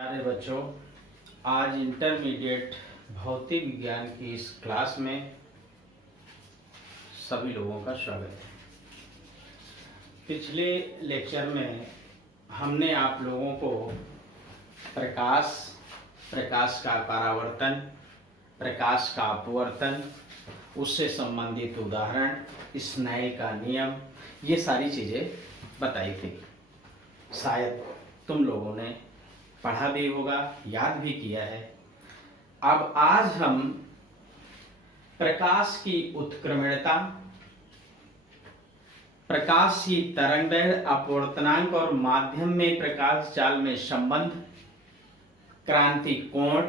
प्यारे बच्चों, आज इंटरमीडिएट भौतिक विज्ञान की इस क्लास में सभी लोगों का स्वागत है। पिछले लेक्चर में हमने आप लोगों को प्रकाश का परावर्तन, प्रकाश का अपवर्तन, उससे संबंधित उदाहरण, स्नेल का नियम, ये सारी चीज़ें बताई थी। शायद तुम लोगों ने पढ़ा भी होगा, याद भी किया है। अब आज हम प्रकाश की उत्क्रमणता, प्रकाश की तरंगदैर्घ्य, अपवर्तनांक और माध्यम में प्रकाश जाल में संबंध, क्रांति कोण,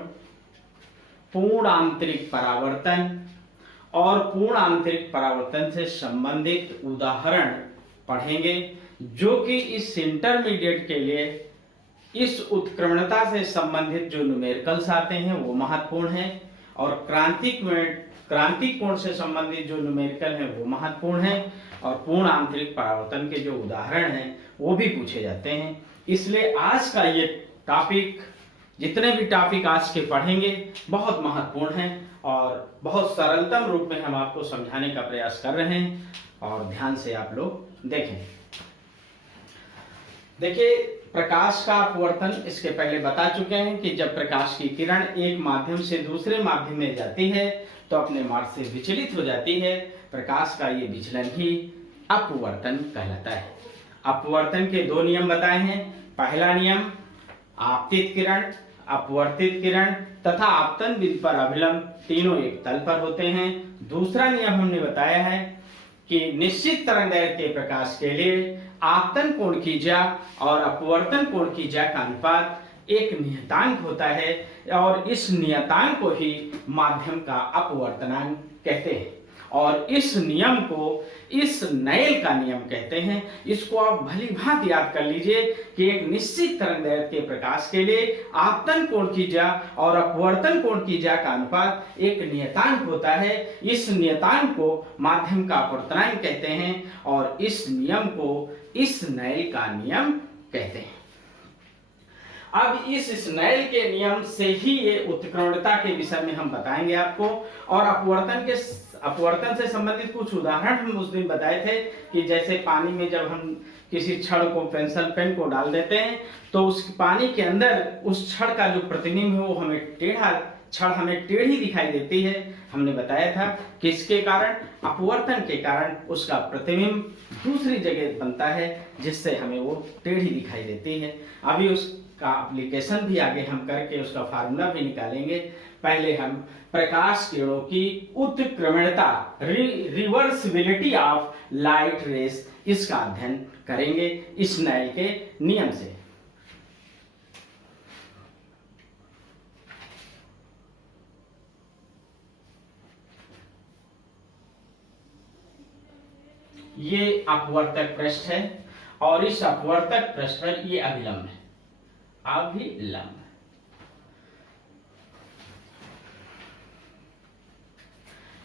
पूर्ण आंतरिक परावर्तन और पूर्ण आंतरिक परावर्तन से संबंधित उदाहरण पढ़ेंगे, जो कि इस इंटरमीडिएट के लिए इस उत्क्रमणता से संबंधित जो न्यूमेरिकल्स आते हैं वो महत्वपूर्ण हैं, और क्रांति कोण से संबंधित जो न्यूमेरिकल हैं वो महत्वपूर्ण हैं, और पूर्ण आंतरिक परावर्तन के जो उदाहरण हैं वो भी पूछे जाते हैं। इसलिए आज का ये टॉपिक, जितने भी टॉपिक आज के पढ़ेंगे, बहुत महत्वपूर्ण हैं और बहुत सरलतम रूप में हम आपको समझाने का प्रयास कर रहे हैं, और ध्यान से आप लोग देखें। देखिए, प्रकाश का अपवर्तन इसके पहले बता चुके हैं कि जब प्रकाश की किरण एक माध्यम से दूसरे माध्यम में जाती है तो अपने मार्ग से विचलित हो जाती है। प्रकाश का ये विचलन ही अपवर्तन कहलाता है। अपवर्तन के दो नियम बताए हैं। पहला नियम, आपतित किरण, अपवर्तित किरण तथा आपतन बिंदु पर अभिलंब तीनों एक तल पर होते हैं। दूसरा नियम हमने बताया है कि निश्चित तरंगदैर्घ्य के प्रकाश के लिए आपतन कोण की ज्या और अपवर्तन कोण की ज्या का अनुपात एक नियतांक होता है, और इस नियतांक को ही माध्यम का अपवर्तनांक कहते हैं, और इस नियम को स्नेल का नियम कहते हैं। इसको आप भली भांति याद कर लीजिए कि एक निश्चित तरंगदैर्घ्य के प्रकाश के लिए आपतन कोण की ज्या और अपवर्तन कोण की ज्या का अनुपात एक नियतांक होता है। इस नियतांक को माध्यम का अपवर्तनांक कहते हैं, और इस नियम को स्नेल का नियम कहते हैं। अब इस स्नेल के नियम से ही ये उत्क्रमणता के विषय में हम बताएंगे आपको, और अपवर्तन से संबंधित कुछ उदाहरण हम उस दिन बताए थे कि जैसे पानी में जब हम किसी छड़ को, पेंसिल पेन को डाल देते हैं तो उस पानी के अंदर उस छड़ का जो प्रतिबिंब है वो हमें छड़ हमें टेढ़ी दिखाई देती है। हमने बताया था किसके कारण? अपवर्तन के कारण उसका प्रतिबिंब दूसरी जगह बनता है, जिससे हमें वो टेढ़ी दिखाई देती है। अभी उसका एप्लीकेशन भी आगे हम करके उसका फार्मूला भी निकालेंगे। पहले हम प्रकाश किरणों की उत्क्रमणता, रिवर्सिबिलिटी ऑफ लाइट रेस, इसका अध्ययन करेंगे स्नेल के नियम से। ये अपवर्तक पृष्ठ है, और इस अपवर्तक पृष्ठ पर ये अभिलंब है, अभिलंब।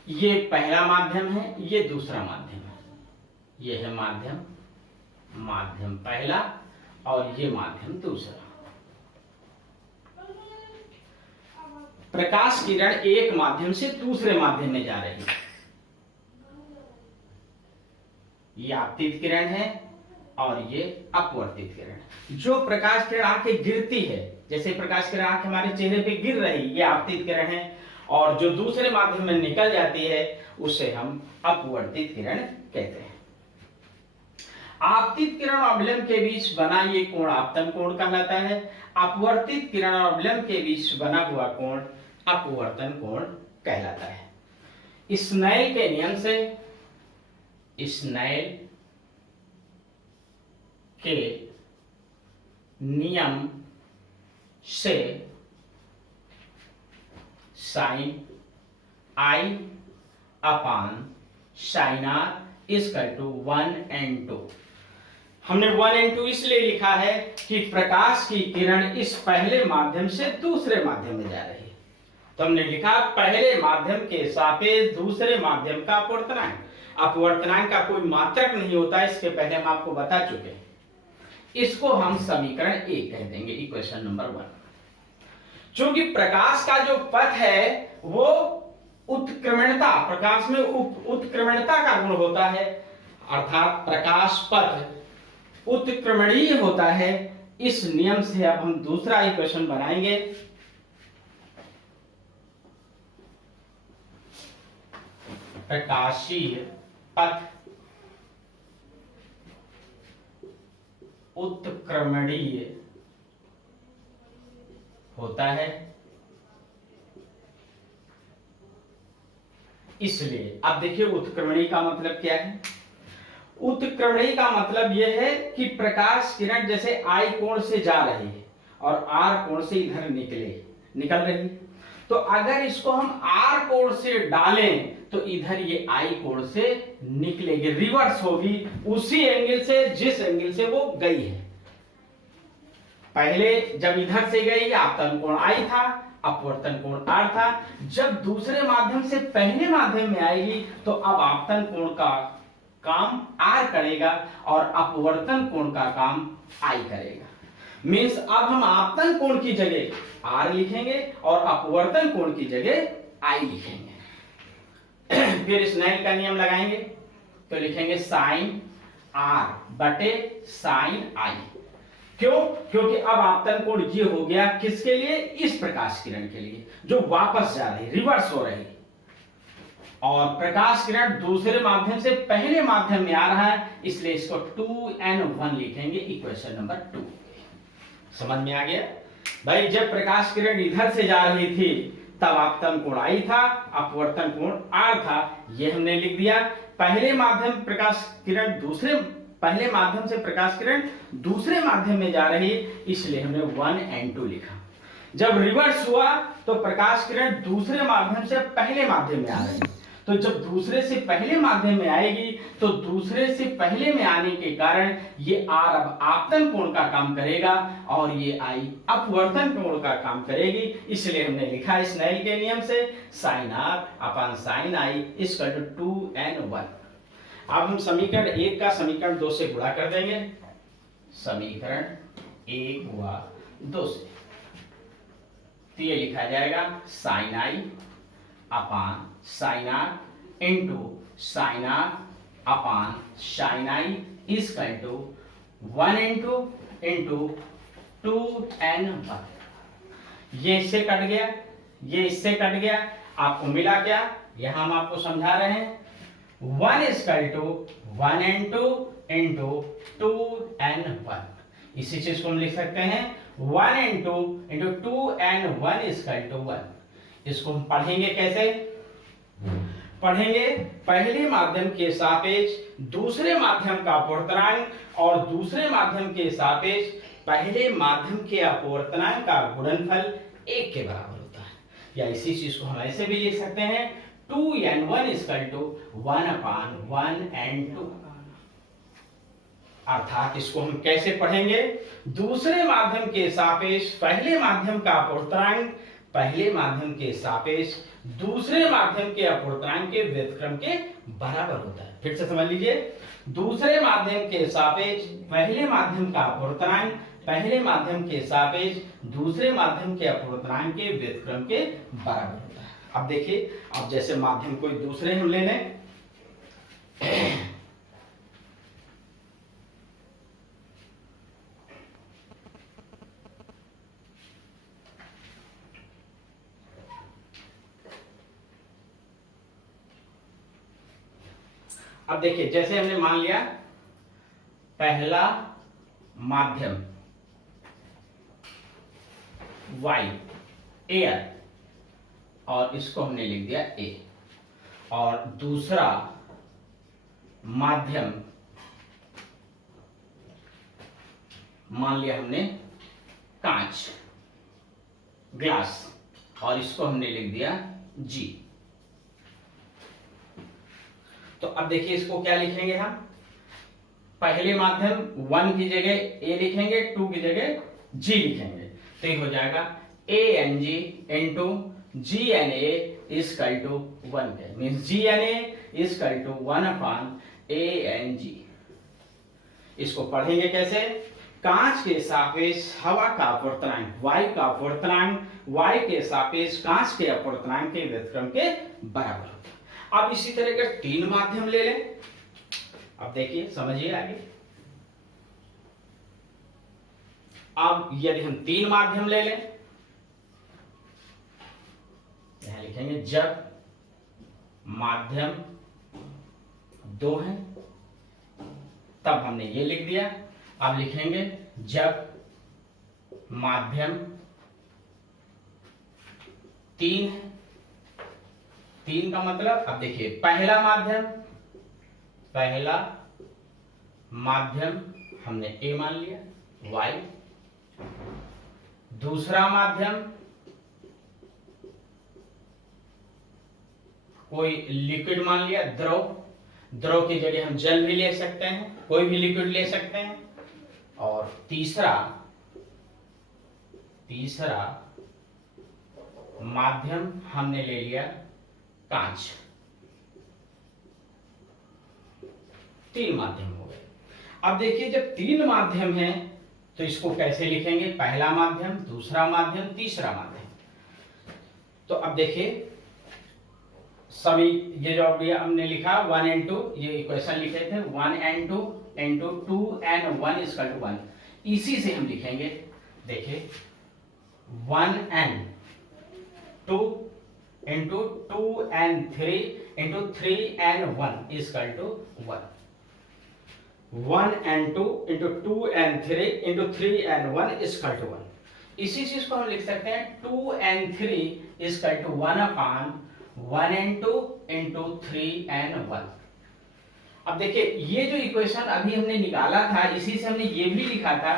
ये पहला माध्यम है, ये दूसरा माध्यम है। ये है माध्यम पहला, और ये माध्यम दूसरा। प्रकाश किरण एक माध्यम से दूसरे माध्यम में जा रही है। ये आपतित किरण है और ये अपवर्तित किरण। जो प्रकाश किरण आके गिरती है, जैसे प्रकाश किरण आके हमारे चेहरे पे गिर रही, ये आपतित किरण है, और जो दूसरे माध्यम में निकल जाती है उसे हम अपवर्तित किरण कहते हैं। आपतित किरण और अभिलंब के बीच बना ये कोण आपतन कोण कहलाता है। अपवर्तित किरण और अभिलंब के बीच बना हुआ कोण अपवर्तन कोण कहलाता है। स्नेल के नियम से, स्नेल के नियम से sine i upon sine r equal to 1n2। हमने 1n2 इसलिए लिखा है कि प्रकाश की किरण इस पहले माध्यम से दूसरे माध्यम में जा रही है, तो हमने लिखा पहले माध्यम के सापेक्ष दूसरे माध्यम का अपवर्तनांक। अपवर्तनांक का कोई मात्रक नहीं होता, इसके पहले हम आपको बता चुके हैं। इसको हम समीकरण 1 कह देंगे, इक्वेशन नंबर 1। चूंकि प्रकाश का जो पथ है वो उत्क्रमणता, प्रकाश में उत्क्रमणता का गुण होता है, अर्थात प्रकाश पथ उत्क्रमणीय होता है। इस नियम से अब हम दूसरा इक्वेशन बनाएंगे। प्रकाशीय पथ उत्क्रमणीय होता है, इसलिए अब देखिए उत्क्रमणीय का मतलब क्या है। उत्क्रमणीय का मतलब यह है कि प्रकाश किरण जैसे आई कोण से जा रही है और आर कोण से इधर निकल रही है, तो अगर इसको हम आर कोण से डालें तो इधर ये आई कोण से निकलेगी, रिवर्स होगी उसी एंगल से जिस एंगल से वो गई है। पहले जब इधर से गई आपतन कोण आई था, अपवर्तन कोण आर था। जब दूसरे माध्यम से पहले माध्यम में आएगी तो अब आपतन कोण का काम आर करेगा और अपवर्तन कोण का काम आई करेगा। मींस अब हम आपतन कोण की जगह आर लिखेंगे और अपवर्तन कोण की जगह आई लिखेंगे। फिर स्नेल का नियम लगाएंगे तो लिखेंगे साइन आर बटे साइन आई। क्यों? क्योंकि अब आपतन कोण ये हो गया किसके लिए? इस प्रकाश किरण के लिए जो वापस जा रही, रिवर्स हो रही, और प्रकाश किरण दूसरे माध्यम से पहले माध्यम में आ रहा है, इसलिए इसको 2n1 लिखेंगे इक्वेशन नंबर 2। समझ में आ गया भाई? जब प्रकाश किरण इधर से जा रही थी तब आपतन कोण आई था, अपवर्तन कोण आर था, ये हमने लिख दिया। पहले माध्यम से प्रकाश किरण दूसरे माध्यम में जा रही, इसलिए हमने 1n2 लिखा। जब रिवर्स हुआ तो प्रकाश किरण दूसरे माध्यम से पहले माध्यम में आ रही, तो जब दूसरे से पहले माध्यम में आएगी तो दूसरे से पहले में आने के कारण ये आर अब आपतन कोण का काम करेगा और ये आई अपवर्तन कोण का काम करेगी, इसलिए हमने लिखा स्नेल के नियम से sine r upon sine i equal to 2n1। अब हम समीकरण 1 का समीकरण 2 से गुणा कर देंगे। समीकरण 1 हुआ 2 से, तो ये लिखा जाएगा sine i upon sine r into sine r upon sine i equal to 1n2 into 2n1। ये इससे कट गया, ये इससे कट गया, आपको मिला क्या? यहां हम आपको समझा रहे हैं 1 equal to 1n2 into 2n1। इसी चीज को हम लिख सकते हैं 1n2 into 2n1 equal to 1। इसको हम पढ़ेंगे कैसे? पढ़ेंगे पहले माध्यम के सापेक्ष दूसरे माध्यम का अपवर्तनांक और दूसरे माध्यम के सापेक्ष पहले माध्यम के अपवर्तनांक का गुणनफल 1 के बराबर होता है। या इसी चीज को हम ऐसे भी लिख सकते हैं 2n1 equal to 1 upon 1n2। अर्थात इसको हम कैसे पढ़ेंगे? दूसरे माध्यम के सापेक्ष पहले माध्यम का अपवर्तनांक पहले माध्यम के सापेक्ष दूसरे माध्यम के अपवर्तनांक के व्युत्क्रम के बराबर होता है। फिर से समझ लीजिए, दूसरे माध्यम के सापेक्ष पहले माध्यम का अपवर्तनांक पहले माध्यम के सापेक्ष दूसरे माध्यम के अपवर्तनांक के व्युत्क्रम के बराबर होता है। अब देखिए, अब जैसे माध्यम कोई दूसरे हम ले लें, अब देखिए जैसे हमने मान लिया पहला माध्यम वायु एयर और इसको हमने लिख दिया ए, और दूसरा माध्यम मान लिया हमने कांच ग्लास और इसको हमने लिख दिया जी। तो अब देखिए इसको क्या लिखेंगे हम? पहले माध्यम 1 की जगह ए लिखेंगे, 2 की जगह जी लिखेंगे, तो ये हो जाएगा ANG into GNA equal to 1 है, means GNA equal to 1 upon ANG। इसको पढ़ेंगे कैसे? कांच के सापेक्ष हवा का अपवर्तनांक, वायु का अपवर्तनांक वायु के सापेक्ष कांच के अपवर्तनांक के व्युत्क्रम के बराबर होता है। अब इसी तरह के 3 माध्यम ले लें। अब देखिए, समझिए आगे। अब यदि हम 3 माध्यम ले लें, यहां लिखेंगे जब माध्यम 2 है, तब हमने ये लिख दिया। अब लिखेंगे जब माध्यम 3 है। 3 का मतलब, अब देखिए, पहला माध्यम हमने ए मान लिया, वायु। दूसरा माध्यम कोई लिक्विड मान लिया, द्रव की जगह हम जल भी ले सकते हैं, कोई भी लिक्विड ले सकते हैं। और तीसरा माध्यम हमने ले लिया कांच। 3 माध्यम हो गए। अब देखिए, जब 3 माध्यम हैं तो इसको कैसे लिखेंगे? पहला माध्यम, दूसरा माध्यम, तीसरा माध्यम। तो अब देखिए, सभी ये जो अभी हमने लिखा 1 and 2, ये इक्वेशन लिखे थे 1 and 2 into 2 and 1 is equal to 1। इसी से हम लिखेंगे, देखिए 1 and 2 into 2 and 3 into 3 and 1 is equal to 1। 1 and 2 into 2 and 3 into 3 and 1 is equal to 1। इसी चीज को हम लिख सकते हैं 2 and 3 is equal to 1 upon 1 and 2 into 3 and 1। अब देखिए, ये जो इक्वेशन अभी हमने निकाला था, इसी से हमने ये भी लिखा था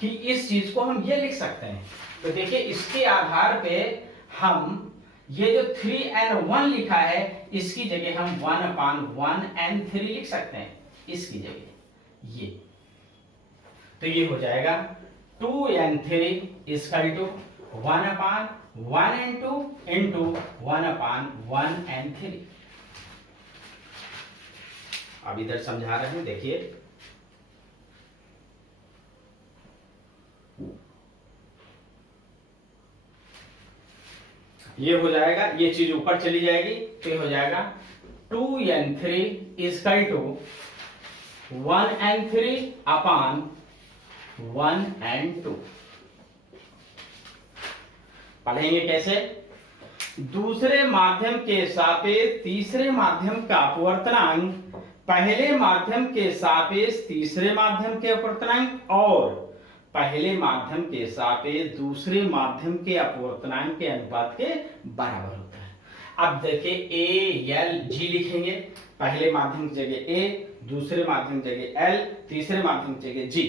कि इस चीज को हम ये लिख सकते हैं। तो देखिए, इसके आधार पे हम ये जो 3 and 1 लिखा है, इसकी जगह हम 1 upon 1 and 3 लिख सकते हैं, इसकी जगह ये। तो ये हो जाएगा 2 and 3 is equal to 1 upon 1 and 2 into 1 upon 1 and 3। अब इधर समझा रहे हैं, देखिए ये हो जाएगा, ये चीज ऊपर चली जाएगी, तो ये हो जाएगा 2 and 3 is equal to 1 and 3 upon 1 and 2। पढ़ेंगे कैसे? दूसरे माध्यम के सापेक्ष तीसरे माध्यम का अपवर्तनांक पहले माध्यम के सापेक्ष तीसरे माध्यम के अपवर्तनांक और पहले माध्यम के सापेक्ष दूसरे माध्यम के अपवर्तनांक के अनुपात के बराबर होता है। अब देखिए, ए एल जी लिखेंगे, पहले माध्यम की जगह ए, दूसरे माध्यम की जगह एल, तीसरे माध्यम की जगह जी।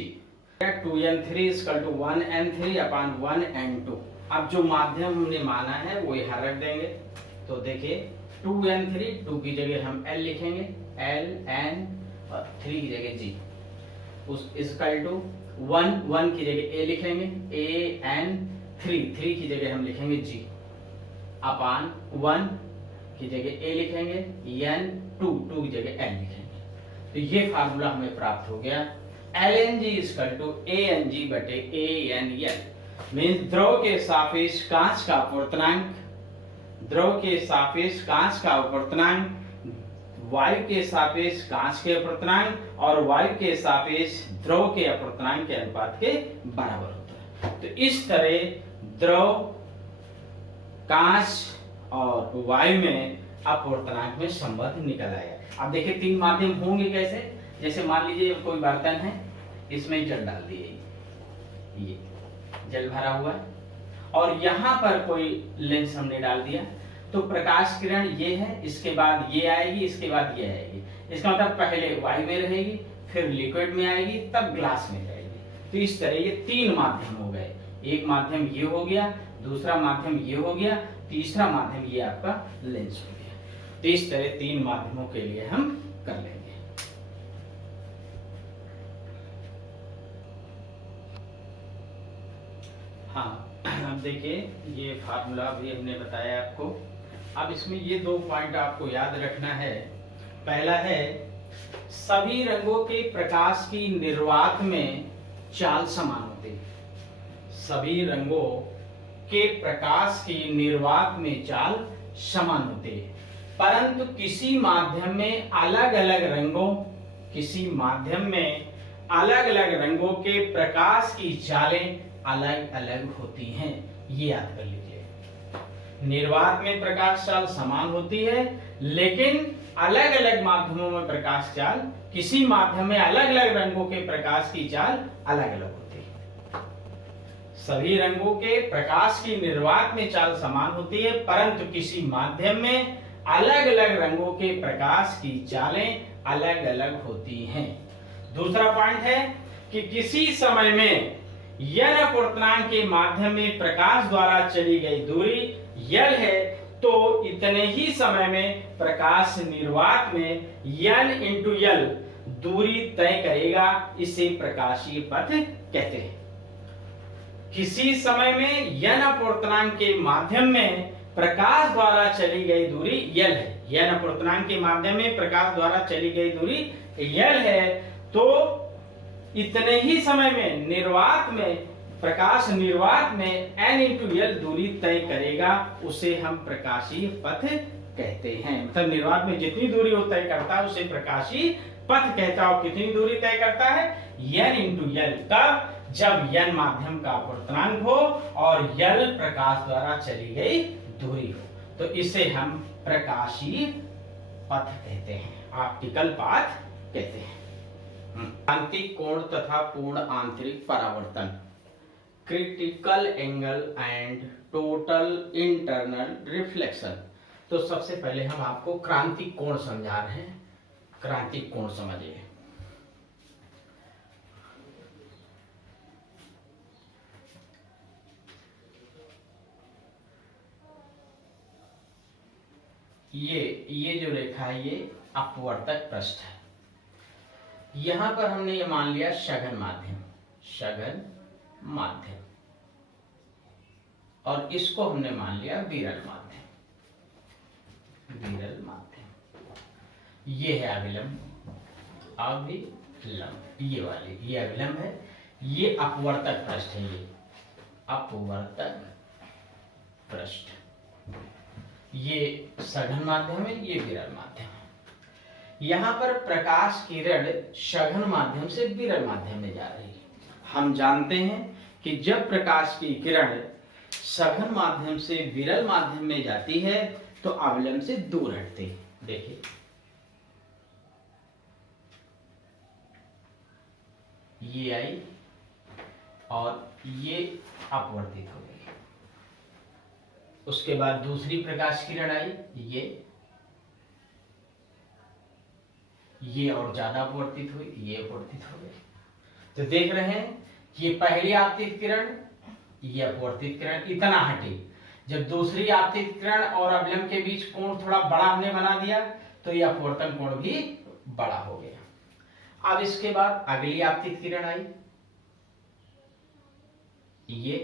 2 and 3 is equal to 1 and 3 upon 1 and 2। अब जो माध्यम हमने माना है वो यहाँ रख देंगे। तो देखिए 2 and 3, 2 की जगह हम L लिखेंगे, L and 3 की जगह G, उस इक्वल टू 1 की जगह A लिखेंगे, A and 3 की जगह हम लिखेंगे G, अपान 1 की जगह A लिखेंगे, N 2 की जगह L लिखेंगे। तो ये फार्मूला हमें प्राप्त हो गया, LNG इक्वल टू ANG बटे ANL। मीन्स द्रव के सापेक्ष कांच का अपवर्तनांक, द्रव के सापेक्ष कांच का अपवर्तनांक वायु के सापेक्ष कांच के अपवर्तनांक और वायु के सापेक्ष द्रव के अपवर्तनांक के अनुपात के बराबर होता है। तो इस तरह द्रव, कांच और वायु में अपवर्तनांक में संबंध निकल आएगा। अब देखिए 3 माध्यम होंगे कैसे? जैसे मान लीजिए कोई बर्तन है, इसमें जल डाल दिए, ये जल भरा हुआ है और यहाँ पर कोई लेंस हमने डाल दिया, तो प्रकाश किरण ये है, इसके बाद ये आएगी, इसके बाद ये आएगी। इसका मतलब पहले वायु में रहेगी, फिर लिक्विड में आएगी, तब ग्लास में जाएगी। तो इस तरह ये 3 माध्यम हो गए। एक माध्यम ये हो गया, दूसरा माध्यम ये हो गया, तीसरा माध्यम ये आपका लेंस हो गया। तो इस तरह 3 माध्यमों के लिए हम कर लेंगे। हाँ, अब देखिए ये फार्मूला भी हमने बताया आपको। अब इसमें ये 2 पॉइंट आपको याद रखना है। पहला है सभी रंगों के प्रकाश की निर्वात में चाल समान होती है। सभी रंगों के प्रकाश की निर्वात में चाल समान होती है, परंतु किसी माध्यम में अलग अलग रंगों के प्रकाश की चालें अलग अलग होती हैं। ये याद कर लीजिए। निर्वात में प्रकाश चाल समान होती है, लेकिन अलग अलग माध्यमों में प्रकाश चाल, किसी माध्यम में अलग अलग रंगों के प्रकाश की चाल अलग अलग होती है। सभी रंगों के प्रकाश की निर्वात में चाल समान होती है, परंतु किसी माध्यम में अलग अलग रंगों के प्रकाश की चालें अलग अलग होती हैं। दूसरा पॉइंट है कि किसी समय में यन अपूर्णांक के माध्यम में प्रकाश द्वारा चली गई दूरी यल है, तो इतने ही समय में प्रकाश निर्वात में यन इंटू यल दूरी तय करेगा। इसे प्रकाशीय पथ कहते हैं। किसी समय में यन अपूर्णांक के माध्यम में प्रकाश द्वारा चली गई दूरी यल है। यन अपूर्णांक के माध्यम में प्रकाश द्वारा चली गई दूरी यल है, तो इतने ही समय में प्रकाश निर्वात में n इंटू यल दूरी तय करेगा। उसे हम प्रकाशीय पथ कहते हैं। मतलब निर्वात में जितनी दूरी वो तय करता है उसे प्रकाशीय पथ कहता है। और कितनी दूरी तय करता है? n into L. कब? जब n माध्यम का अपूर्णांक हो और यल प्रकाश द्वारा चली गई दूरी हो, तो इसे हम प्रकाशीय पथ कहते हैं, ऑप्टिकल पाथ कहते हैं। क्रांतिक कोण तथा पूर्ण आंतरिक परावर्तन, critical angle and total internal reflection. तो सबसे पहले हम आपको क्रांतिक कोण समझा रहे हैं। क्रांतिक कोण समझिए। ये जो रेखा है ये अपवर्तक पृष्ठ है। यहां पर हमने ये मान लिया सघन माध्यम, और इसको हमने मान लिया विरल माध्यम। ये है अविलंब, ये अविलंब है। ये अपवर्तक पृष्ठ है, ये अपवर्तक पृष्ठ। ये सघन माध्यम है, ये विरल माध्यम है। यहां पर प्रकाश किरण सघन माध्यम से विरल माध्यम में जा रही है। हम जानते हैं कि जब प्रकाश की किरण सघन माध्यम से विरल माध्यम में जाती है तो अविलंब से दूर हटती है। देखिए, ये आई और ये अपवर्तित हो गई। उसके बाद दूसरी प्रकाश किरण आई, ये और ज्यादा अपवर्तित हुई, ये अपवर्तित हो गई। तो देख रहे हैं कि ये पहली आपतित किरण, ये अपवर्तित किरण इतना हटी। जब दूसरी आपतित किरण और अविलंब के बीच कोण थोड़ा बड़ा हमने बना दिया तो ये अपवर्तन कोण भी बड़ा हो गया। अब इसके बाद अगली आपतित किरण आई, ये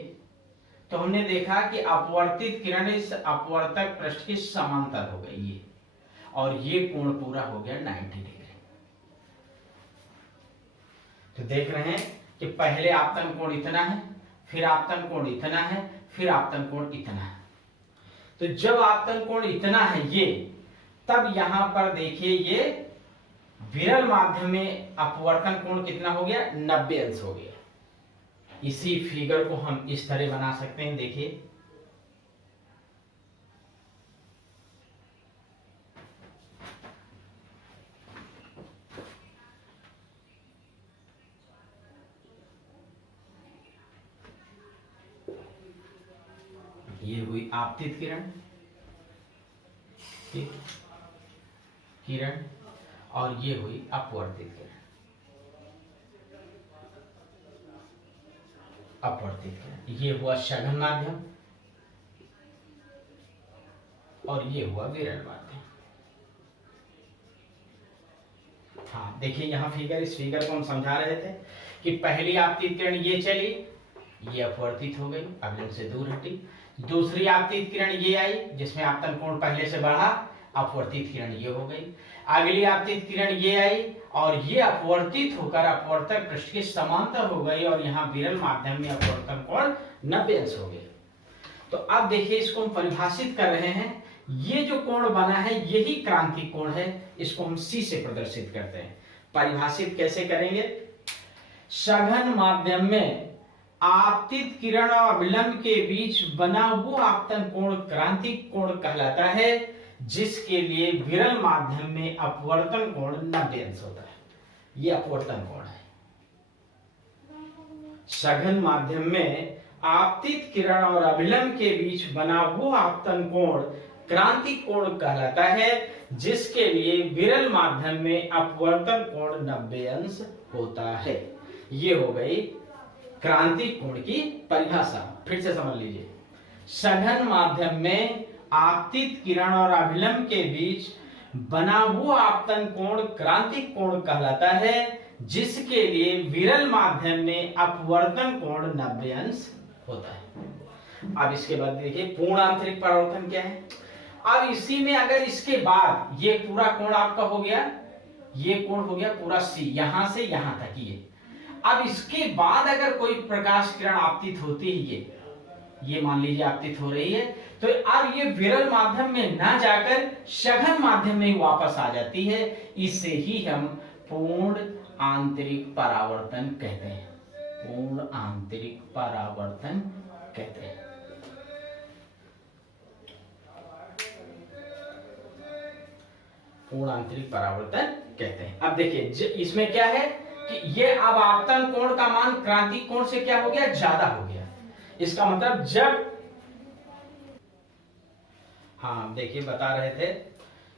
तो हमने देखा कि अपवर्तित किरण इस अपवर्तक पृष्ठ के समांतर हो गई ये, और ये कोण पूरा हो गया 90 डिग्री। तो देख रहे हैं कि पहले आपतन कोण इतना है, फिर आपतन कोण इतना है, फिर आपतन कोण इतना है। तो जब आपतन कोण इतना है ये, तब यहां पर देखिए ये विरल माध्यम में अपवर्तन कोण कितना हो गया? 90 अंश हो गया। इसी फिगर को हम इस तरह बना सकते हैं। देखिए, ये हुई आपतित किरण और ये हुई अपवर्तित किरण। ये हुआ सघन माध्यम और ये हुआ विरल माध्यम। हाँ, देखिए यहाँ इस फिगर को हम समझा रहे थे कि पहली आपतित किरण ये चली, ये अपवर्तित हो गई, अविलंब से दूर हटी। दूसरी आपतित किरण ये आई जिसमें आपतन कोण पहले से बढ़ा, अपवर्तित किरण ये हो गई, अगली आपतित किरण ये आई और ये अपवर्तित होकर अपवर्तक पृष्ठ के समांतर हो गई और यहाँ विरल माध्यम में अपवर्तन कोण 90 अंश हो गया। तो अब देखिए इसको हम परिभाषित कर रहे हैं, ये जो कोण बना है यही क्रांति कोण है, इसको हम C से प्रदर्शित करते हैं। परिभाषित कैसे करेंगे? सघन माध्यम में आपतित किरण और अभिलंब के बीच बना वो आपतन कोण क्रांतिक कोण कहलाता है, जिसके लिए विरल माध्यम में अपवर्तन कोण 90 अंश होता है। ये अपवर्तन कोण है। सघन माध्यम में आपतित किरण और अभिलंब के बीच बना वो आपतन कोण क्रांतिक कोण कहलाता है, जिसके लिए विरल माध्यम में अपवर्तन कोण 90 अंश होता है। ये हो गई क्रांतिक कोण की परिभाषा। फिर से समझ लीजिए, सघन माध्यम में आपतित किरण और अभिलंब के बीच बना वो आपतन कोण क्रांतिक कोण कहलाता है, जिसके लिए विरल माध्यम में अपवर्तन कोण 90 अंश होता है। अब इसके बाद देखिए पूर्ण आंतरिक परावर्तन क्या है। अब इसी में अगर इसके बाद ये पूरा कोण आपका हो गया, ये कोण हो गया पूरा C, यहां से यहां तक ये। अब इसके बाद अगर कोई प्रकाश किरण आपतित होती है, ये मान लीजिए आपतित हो रही है, तो अब ये विरल माध्यम में ना जाकर सघन माध्यम में वापस आ जाती है। इसे ही हम पूर्ण आंतरिक परावर्तन कहते हैं। पूर्ण आंतरिक परावर्तन कहते हैं। पूर्ण आंतरिक परावर्तन कहते हैं। अब देखिए इसमें क्या है कि ये अब आपतन कोण का मान क्रांतिक कोण से क्या हो गया, ज्यादा हो गया। इसका मतलब जब, हाँ देखिए बता रहे थे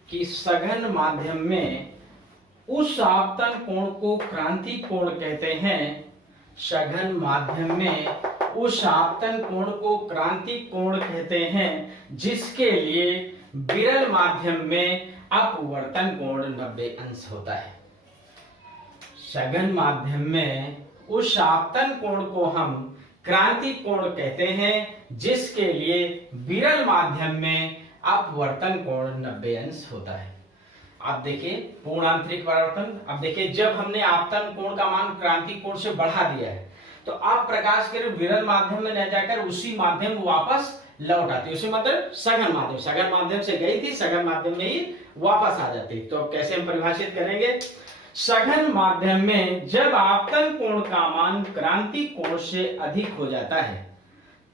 कि सघन माध्यम में उस आपतन कोण को क्रांतिक कोण कहते हैं। सघन माध्यम में उस आपतन कोण को क्रांतिक कोण कहते हैं, जिसके लिए विरल माध्यम में अपवर्तन कोण 90 अंश होता है। सघन माध्यम में उस आपतन कोण को हम क्रांतिक कोण कहते हैं, जिसके लिए विरल माध्यम में अपवर्तन कोण 90 अंश होता है। अब देखिए पूर्ण आंतरिक परावर्तन। अब देखिए जब हमने आपतन कोण का मान क्रांतिक कोण से बढ़ा दिया है, तो अब प्रकाश किरण विरल माध्यम में न जाकर उसी माध्यम वापस लौट आती है। उसी मतलब सघन माध्यम से गई थी, सघन माध्यम में ही वापस आ जाती। तो अब कैसे हम परिभाषित करेंगे? सघन माध्यम में जब आपतन कोण का मान क्रांतिक कोण से अधिक हो जाता है,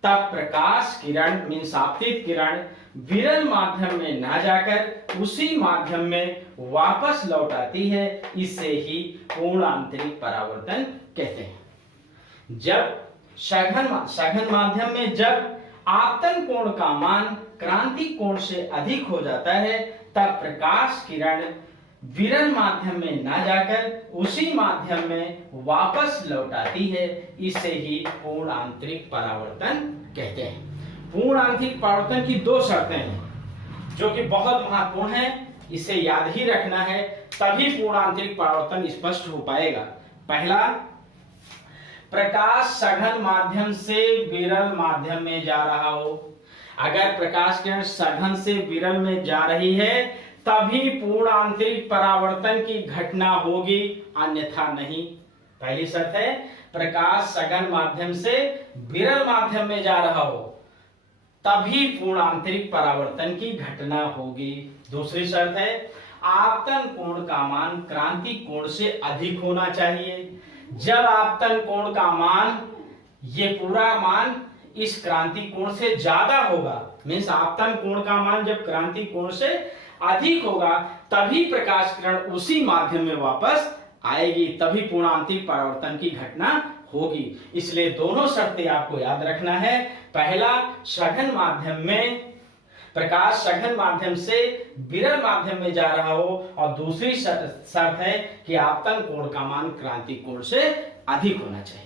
तब प्रकाश किरण मीन्स आपतित किरण विरल माध्यम में ना जाकर उसी माध्यम में वापस लौट आती है। इसे ही पूर्ण आंतरिक परावर्तन कहते हैं। जब सघन माध्यम में जब आपतन कोण का मान क्रांतिक कोण से अधिक हो जाता है, तब प्रकाश किरण विरल माध्यम में ना जाकर उसी माध्यम में वापस लौट आती है। इसे ही पूर्ण आंतरिक परावर्तन कहते हैं। पूर्ण आंतरिक परावर्तन की दो शर्तें हैं जो कि बहुत महत्वपूर्ण है, इसे याद ही रखना है, तभी पूर्ण आंतरिक परावर्तन स्पष्ट हो पाएगा। पहला, प्रकाश सघन माध्यम से विरल माध्यम में जा रहा हो। अगर प्रकाश किरण सघन से विरल में जा रही है, तभी पूर्ण आंतरिक परावर्तन की घटना होगी, अन्यथा नहीं। पहली शर्त है प्रकाश सघन माध्यम से विरल माध्यम में जा रहा हो, तभी पूर्ण आंतरिक परावर्तन की घटना होगी। दूसरी शर्त है आपतन कोण का मान क्रांतिक कोण से अधिक होना चाहिए। जब आपतन कोण का मान, ये पूरा मान इस क्रांतिक कोण से ज्यादा होगा, मीन्स आपतन कोण का मान जब क्रांतिक कोण से अधिक होगा, तभी प्रकाश किरण उसी माध्यम में वापस आएगी, तभी पूर्ण आंतरिक परावर्तन की घटना होगी। इसलिए दोनों शर्तें आपको याद रखना है। पहला, सघन माध्यम में प्रकाश सघन माध्यम से विरल माध्यम में जा रहा हो, और दूसरी शर्त है कि आपतन कोण का मान क्रांतिक कोण से अधिक होना चाहिए।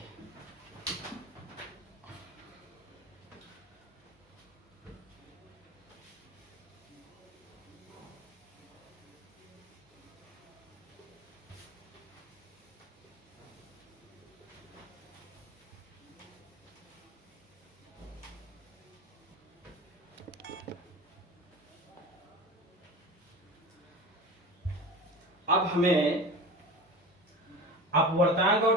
अब हमें अपवर्तनांक और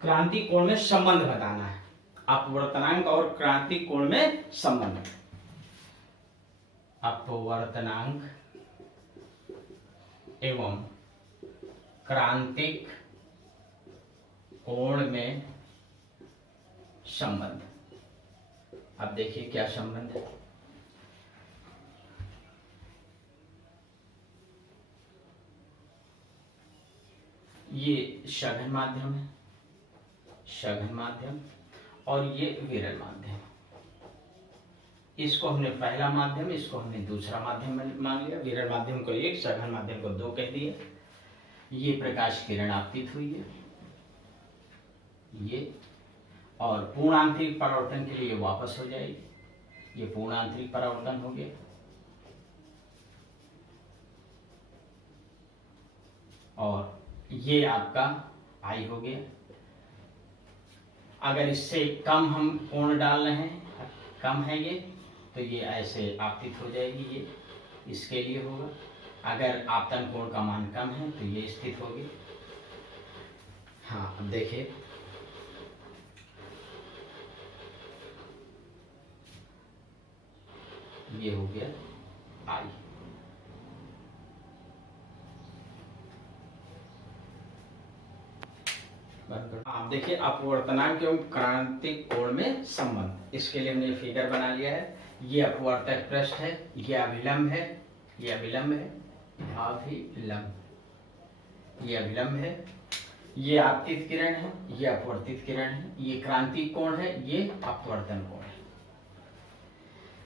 क्रांति कोण में संबंध बताना है। अपवर्तनांक और क्रांति कोण में संबंध। अपवर्तनांक एवं क्रांतिक कोण में संबंध। अब देखिए क्या संबंध है। ये सघन माध्यम है, सघन माध्यम, और ये विरल माध्यम। इसको हमने पहला माध्यम, इसको हमने दूसरा माध्यम मान लिया। विरल माध्यम को एक, सघन माध्यम को दो कह दिए। ये प्रकाश किरण आपतित हुई है, ये, और पूर्ण आंतरिक परावर्तन के लिए ये वापस हो जाएगी। ये पूर्ण आंतरिक परावर्तन हो गया, और ये आपका आई हो गया। अगर इससे कम हम कोण डाल रहे हैं, कम है ये, तो ये ऐसे आपतित हो जाएगी, ये इसके लिए होगा। अगर आपतन कोण का मान कम है तो ये स्थित होगी। हाँ, अब देखिए, ये हो गया आई। आप देखिए अपवर्तनांक एवं क्रांतिक कोण में संबंध। इसके लिए हमने फिगर बना लिया है। ये अपवर्तक पृष्ठ है, ये अभिलंब है, ये अभिलंब है, अभिलंब, ये अभिलंब है, ये आपतित किरण है, ये अपवर्तित किरण है, ये क्रांतिक कोण है, ये अपवर्तन कोण है।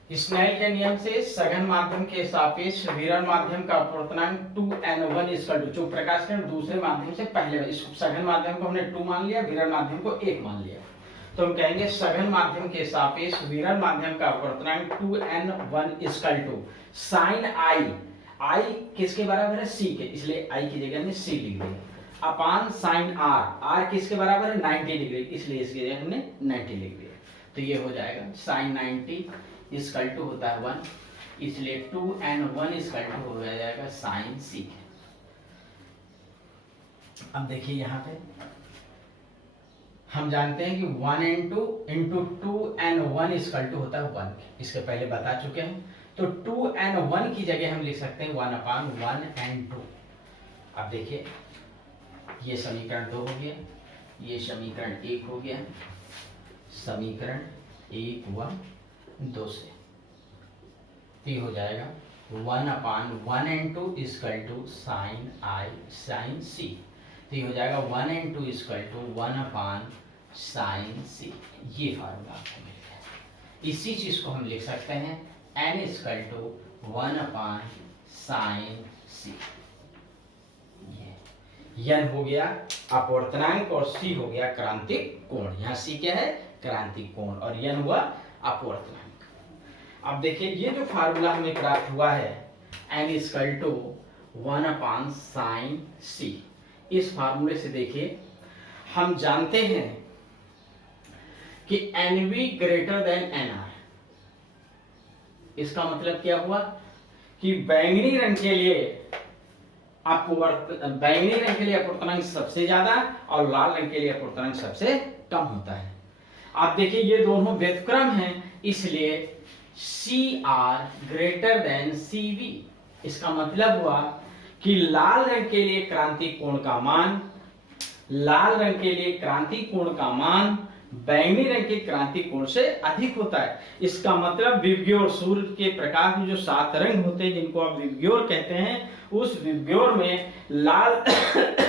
स्नेल के नियम से सघन माध्यम के सापेक्ष विरल माध्यम का अपवर्तनांक 2n1 इक्वल टू, जो प्रकाश किरण दूसरे माध्यम से पहले, इस सघन माध्यम को हमने 2 मान लिया, विरल माध्यम को 1 मान लिया, तो हम कहेंगे सघन माध्यम के सापेक्ष विरल माध्यम का अपवर्तनांक 2n1 equal to sin i, i किसके बराबर है, c के, इसलिए i की जगह हमने c लिख दिया, अपान sin r, r किसके बराबर है, 90 डिग्री, इसलिए इसकी जगह हमने 90 लिख दिया। तो ये हो जाएगा sin 90 इक्वल टू होता है 1, इसलिए 2n1 इक्वल टू हो जाएगा sin c। अब देखिए यहाँ पे हम जानते हैं कि 1n2 into 2n1 equal to होता है 1, इसके पहले बता चुके हैं। तो 2n1 की जगह हम लिख सकते हैं 1/1n2। अब देखिए, ये समीकरण 2 हो गया, ये समीकरण 1 हो गया, समीकरण 1 व 2 से तो हो जाएगा 1/1n2 equal to sin i sin c। तो ये हो जाएगा 1n2 equal to 1/sin c। ये फार्मूला आपको मिल गया। इसी चीज को हम लिख सकते हैं n equal to 1/sin c। ये n हो गया अपवर्तनांक और c हो गया क्रांतिक कोण। यहाँ c क्या है, क्रांतिक कोण, और n हुआ अपवर्तनांक। अब देखिए, ये जो फार्मूला हमें प्राप्त हुआ है n equal to 1/sin c, इस फार्मूले से देखिए हम जानते हैं कि nv ग्रेटर देन nr। इसका मतलब क्या हुआ कि बैंगनी रंग के लिए अपवर्तनांक सबसे ज्यादा और लाल रंग के लिए अपवर्तनांक सबसे कम होता है। आप देखिए, ये दोनों व्युत्क्रम हैं, इसलिए CR ग्रेटर देन CV। इसका मतलब हुआ कि लाल रंग के लिए क्रांतिक कोण का मान, लाल रंग के लिए क्रांतिक कोण का मान बैंगनी रंग के क्रांतिक कोण से अधिक होता है। इसका मतलब विबग्योर, सूर्य के प्रकाश में जो 7 रंग होते हैं जिनको आप विबग्योर कहते हैं, उस विबग्योर में लाल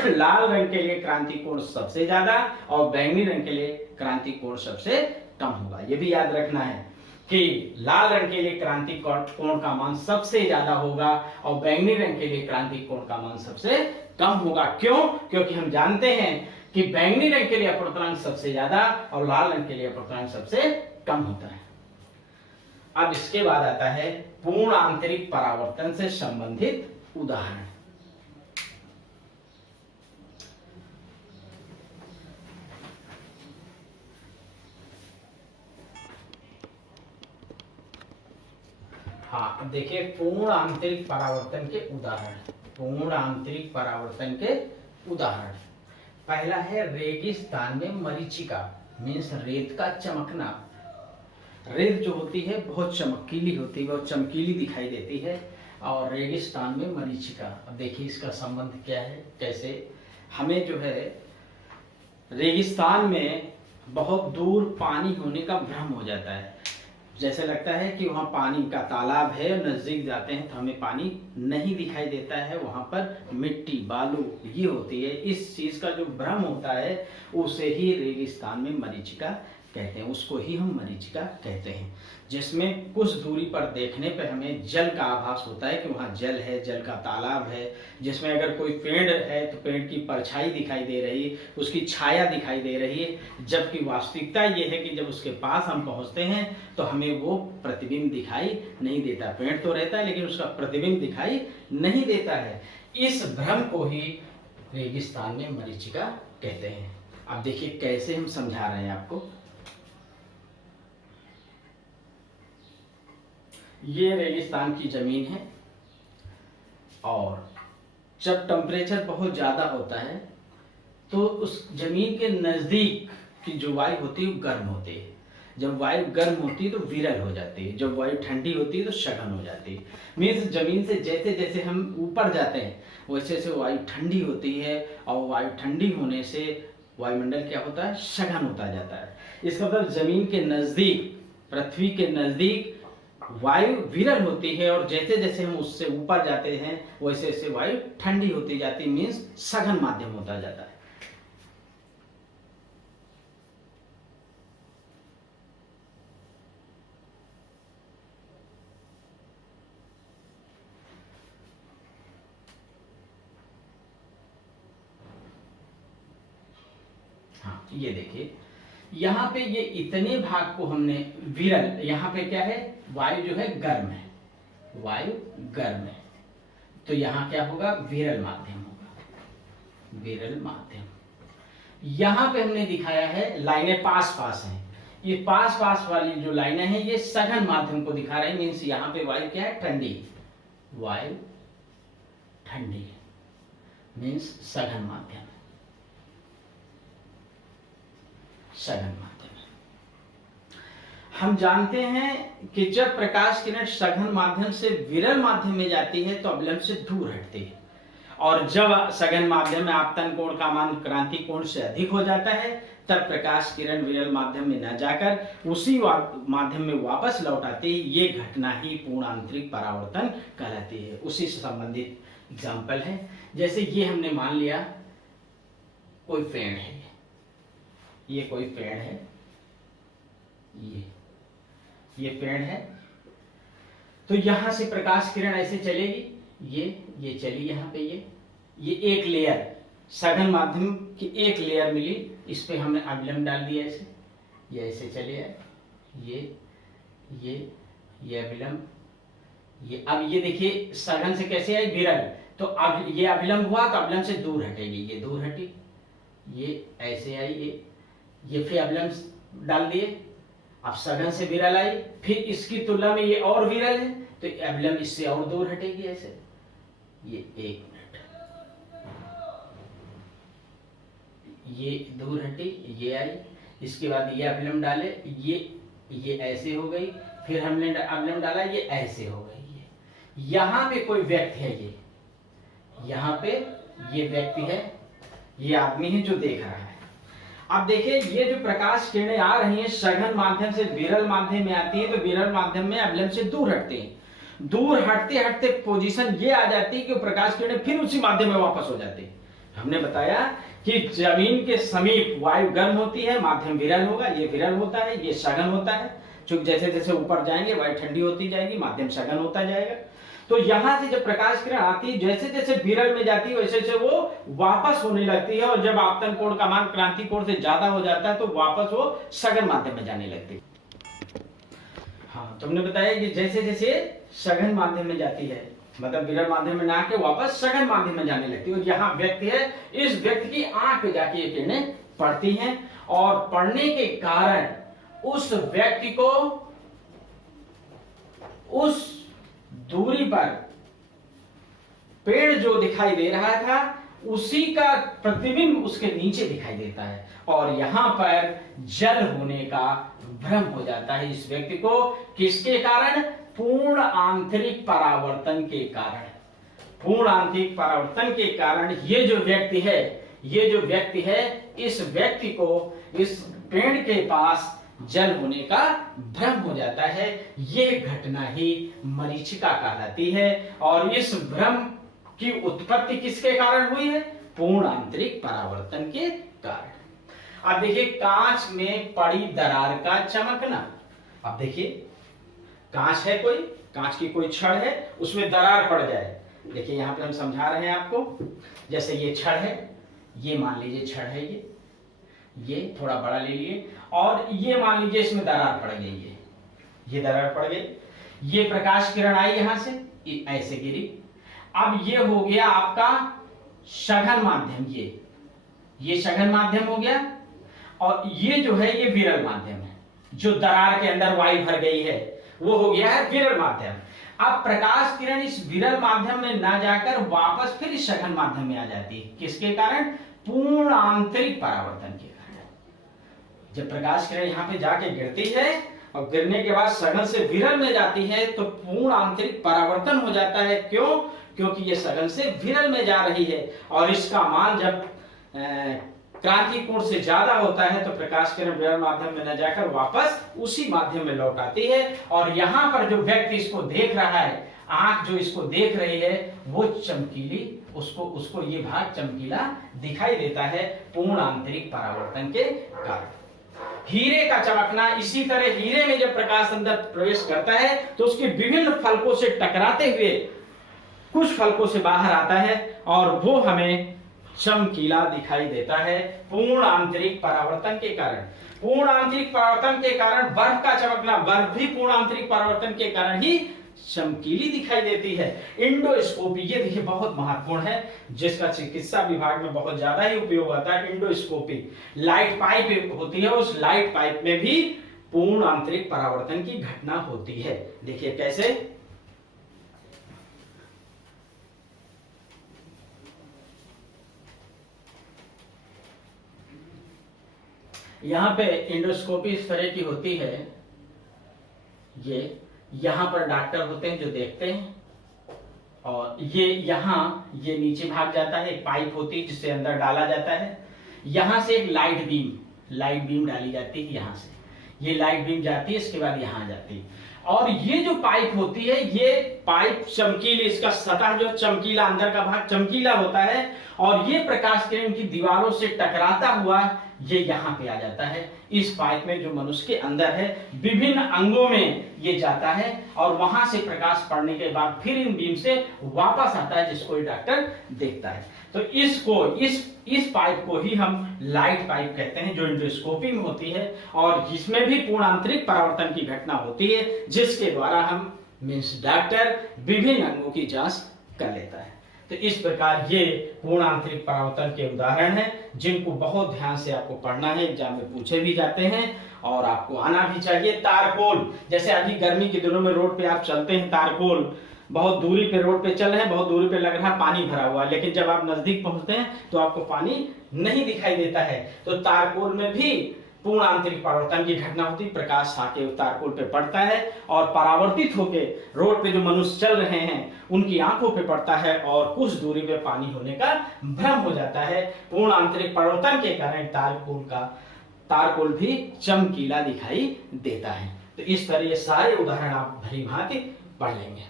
लाल रंग के लिए क्रांतिक कोण सबसे ज्यादा और बैंगनी रंग के लिए क्रांतिक कोण सबसे कम होगा। ये भी याद रखना है कि लाल रंग के लिए क्रांतिक कोण का मान सबसे ज्यादा होगा और बैंगनी रंग के लिए क्रांतिक कोण का मान सबसे कम होगा। क्यों? क्योंकि हम जानते हैं कि बैंगनी रंग के लिए अपवर्तनांक सबसे ज्यादा और लाल रंग के लिए अपवर्तनांक सबसे कम होता है। अब इसके बाद आता है पूर्ण आंतरिक परावर्तन से संबंधित उदाहरण। हाँ, देखिए पूर्ण आंतरिक परावर्तन के उदाहरण। पूर्ण आंतरिक परावर्तन के उदाहरण। पहला है रेगिस्तान में मरीचिका, मीन्स रेत का चमकना। रेत जो होती है बहुत चमकीली होती है, बहुत चमकीली दिखाई देती है, और रेगिस्तान में मरीचिका। अब देखिए इसका संबंध क्या है, कैसे हमें जो है रेगिस्तान में बहुत दूर पानी होने का भ्रम हो जाता है। जैसे लगता है कि वहाँ पानी का तालाब है, नजदीक जाते हैं तो हमें पानी नहीं दिखाई देता है, वहाँ पर मिट्टी बालू ये होती है। इस चीज का जो भ्रम होता है उसे ही रेगिस्तान में मरीचिका कहते हैं, उसको ही हम मरीचिका कहते हैं। जिसमें कुछ दूरी पर देखने पर हमें जल का आभास होता है कि वहाँ जल है, जल का तालाब है, जिसमें अगर कोई पेड़ है तो पेड़ की परछाई दिखाई दे रही है, उसकी छाया दिखाई दे रही है। जबकि वास्तविकता ये है कि जब उसके पास हम पहुँचते हैं तो हमें वो प्रतिबिंब दिखाई नहीं देता। पेड़ तो रहता है लेकिन उसका प्रतिबिंब दिखाई नहीं देता है। इस भ्रम को ही रेगिस्तान में मरीचिका कहते हैं। अब देखिए कैसे हम समझा रहे हैं आपको। ये रेगिस्तान की जमीन है, और जब टेम्परेचर बहुत ज़्यादा होता है तो उस जमीन के नज़दीक की जो वायु होती है वो गर्म होती है। जब वायु गर्म होती है तो विरल हो जाती है, जब वायु ठंडी होती है तो सघन हो जाती है। मीन्स जमीन से जैसे जैसे हम ऊपर जाते हैं वैसे वैसे वायु ठंडी होती है, और वायु ठंडी होने से वायुमंडल क्या होता है, सघन होता जाता है। इसका मतलब जमीन के नज़दीक, पृथ्वी के नज़दीक वायु विरल होती है, और जैसे जैसे हम उससे ऊपर जाते हैं वैसे वैसे वायु ठंडी होती जाती है, मीन्स सघन माध्यम होता जाता है। हाँ ये देखिए यहाँ पे ये इतने भाग को हमने विरल, यहाँ पे क्या है, वायु जो है गर्म है, वायु गर्म है, तो यहाँ क्या होगा, विरल माध्यम होगा, विरल माध्यम। यहाँ पे हमने दिखाया है लाइनें पास पास हैं, ये पास पास वाली जो लाइनें हैं ये सघन माध्यम को दिखा रहे हैं। मीन्स यहाँ पे वायु क्या है, ठंडी, वायु ठंडी, मीन्स सघन माध्यम, सघन माध्यम। हम जानते हैं कि जब प्रकाश किरण सघन माध्यम से विरल माध्यम में जाती है तो अवलंब से दूर हटती है, और जब सघन माध्यम में आपतन कोण का मान क्रांति कोण से अधिक हो जाता है तब प्रकाश किरण विरल माध्यम में न जाकर उसी माध्यम में वापस लौट आती है। ये घटना ही पूर्ण आंतरिक परावर्तन कहलाती है। उसी से संबंधित एग्जाम्पल है, जैसे ये हमने मान लिया कोई पेड़ है, ये कोई पेड़ है, ये पेड़ है, तो यहां से प्रकाश किरण ऐसे चलेगी, ये चली यहाँ पे, ये एक लेयर, सघन माध्यम की एक लेयर मिली, इस पे हमने अविलंब डाल दिया, ये ऐसे चले आए, ये अविलंब, ये अब ये देखिए सघन से कैसे आई, विरल, तो अब ये अविलंब हुआ तो अविलंब से दूर हटेगी, ये दूर हटी, ये ऐसे आई, ये फिर अविलंब डाल दिए, अब सघन से विरल आई, फिर इसकी तुलना में ये और विरल है तो अविलंब इससे और दूर हटेगी, ऐसे, ये 1 मिनट, ये दूर हटी, ये आई, इसके बाद ये अविलंब डाले, ये ऐसे हो गई, फिर हमने अविलंब डाला, ये ऐसे हो गई। यहाँ पे कोई व्यक्ति है, ये यहाँ पे ये व्यक्ति है, ये आदमी है जो देख रहा है। अब देखिए ये जो प्रकाश किरणें आ रही हैं सघन माध्यम से विरल माध्यम में आती है, तो विरल माध्यम में अविलंब से दूर हटते हैं, दूर हटते हटते पोजीशन ये आ जाती है कि प्रकाश किरणें फिर उसी माध्यम में वापस हो जाती है। हमने बताया कि जमीन के समीप वायु गर्म होती है, माध्यम विरल होगा, ये विरल होता है, ये सघन होता है, चूंकि जैसे जैसे ऊपर जाएंगे वायु ठंडी होती जाएगी, माध्यम सघन होता जाएगा। तो यहां से जब प्रकाश किरण आती है जैसे जैसे विरल में जाती है वैसे वैसे वो वापस होने लगती है, और जब आपतन कोण का मान क्रांति कोण से ज्यादा हो जाता है तो वापस वो सघन माध्यम में जाने लगती है। हाँ, तुमने बताया कि जैसे जैसे सघन माध्यम में जाती है, मतलब विरल माध्यम में ना आके वापस सघन माध्यम में जाने लगती है, और यहाँ व्यक्ति है, इस व्यक्ति की आंख पे जाके ये किरणें पड़ती हैं, और पड़ने के कारण उस व्यक्ति को उस दूरी पर पेड़ जो दिखाई दे रहा था उसी का प्रतिबिंब उसके नीचे दिखाई देता है, और यहाँ पर जल होने का भ्रम हो जाता है इस व्यक्ति को। किसके कारण? पूर्ण आंतरिक परावर्तन के कारण। पूर्ण आंतरिक परावर्तन के कारण ये जो व्यक्ति है इस व्यक्ति को इस पेड़ के पास जल होने का भ्रम हो जाता है। ये घटना ही मरीचिका कहलाती है, और इस भ्रम की उत्पत्ति किसके कारण हुई है? पूर्ण आंतरिक परावर्तन के कारण। अब देखिए कांच में पड़ी दरार का चमकना। अब देखिए कांच है, कोई कांच की कोई छड़ है, उसमें दरार पड़ जाए। देखिए यहाँ पे हम समझा रहे हैं आपको, जैसे ये छड़ है, ये मान लीजिए छड़ है, ये थोड़ा बड़ा ले लिए, और ये मान लीजिए इसमें दरार पड़ गई है, ये दरार पड़ गई, ये प्रकाश किरण आई यहां से ऐसे गिरी। अब ये हो गया आपका सघन माध्यम, ये सघन माध्यम हो गया, और ये जो है ये विरल माध्यम है। जो दरार के अंदर वायु भर गई है वो हो गया है विरल माध्यम। अब प्रकाश किरण इस विरल माध्यम में ना जाकर वापस फिर इस सघन माध्यम में आ जाती है। किसके कारण? पूर्ण आंतरिक परावर्तन के कारण। जब प्रकाश किरण यहाँ पे जाके गिरती है और गिरने के बाद सघन से विरल में जाती है तो पूर्ण आंतरिक परावर्तन हो जाता है। क्यों? क्योंकि ये सघन से विरल में जा रही है, और इसका मान जब क्रांति कोण से ज्यादा होता है तो प्रकाश किरण विरल माध्यम में न जाकर वापस उसी माध्यम में लौट आती है। और यहाँ पर जो व्यक्ति इसको देख रहा है, आंख जो इसको देख रही है वो चमकीली, उसको ये भाग चमकीला दिखाई देता है पूर्ण आंतरिक परावर्तन के कारण। हीरे का चमकना, इसी तरह हीरे में जब प्रकाश अंदर प्रवेश करता है तो उसके विभिन्न फलकों से टकराते हुए कुछ फलकों से बाहर आता है, और वो हमें चमकीला दिखाई देता है पूर्ण आंतरिक परावर्तन के कारण। पूर्ण आंतरिक परावर्तन के कारण बर्फ का चमकना, बर्फ भी पूर्ण आंतरिक परावर्तन के कारण ही चमकीली दिखाई देती है। इंडोस्कोपी, ये देखिए बहुत महत्वपूर्ण है, जिसका चिकित्सा विभाग में बहुत ज्यादा ही उपयोग होता है। इंडोस्कोपी, लाइट पाइप होती है, उस लाइट पाइप में भी पूर्ण आंतरिक परावर्तन की घटना होती है। देखिए कैसे, यहां पे इंडोस्कोपी इस तरह की होती है। ये यहां पर डॉक्टर होते हैं जो देखते हैं, और ये यहां ये नीचे भाग जाता है, एक पाइप होती है जिससे अंदर डाला जाता है। यहां से एक लाइट बीम डाली जाती है, यहां से ये लाइट बीम जाती है, इसके बाद यहां जाती है। और ये जो पाइप होती है, ये पाइप चमकीली, इसका सतह जो चमकीला, अंदर का भाग चमकीला होता है, और ये प्रकाश किरण की दीवारों से टकराता हुआ ये यहाँ पे आ जाता है। इस पाइप में जो मनुष्य के अंदर है विभिन्न अंगों में ये जाता है, और वहां से प्रकाश पड़ने के बाद फिर इन बीम से वापस आता है, जिसको ये डॉक्टर देखता है। तो इस पाइप को ही हम लाइट पाइप कहते हैं, जो इंडोस्कोपी में होती है, और जिसमें भी पूर्ण आंतरिक परावर्तन की घटना होती है, जिसके द्वारा हम मींस डॉक्टर विभिन्न अंगों की जांच कर लेता है। तो इस प्रकार ये पूर्ण आंतरिक परावर्तन के उदाहरण हैं, जिनको बहुत ध्यान से आपको पढ़ना है, एग्जाम में पूछे भी जाते हैं और आपको आना भी चाहिए। तारकोल, जैसे अभी गर्मी के दिनों में रोड पे आप चलते हैं, तारकोल बहुत दूरी पे रोड पे चल रहे हैं, बहुत दूरी पे लग रहा है पानी भरा हुआ, लेकिन जब आप नजदीक पहुंचते हैं तो आपको पानी नहीं दिखाई देता है। तो तारकोल में भी पूर्ण आंतरिक परावर्तन की घटना होती है, प्रकाश आके तारकोल पे पड़ता है और परावर्तित होके रोड पे जो मनुष्य चल रहे हैं उनकी आंखों पे पड़ता है, और कुछ दूरी पे पानी होने का भ्रम हो जाता है। पूर्ण आंतरिक परावर्तन के कारण तारकोल भी चमकीला दिखाई देता है। तो इस तरह ये सारे उदाहरण आप भली भांति पढ़ लेंगे।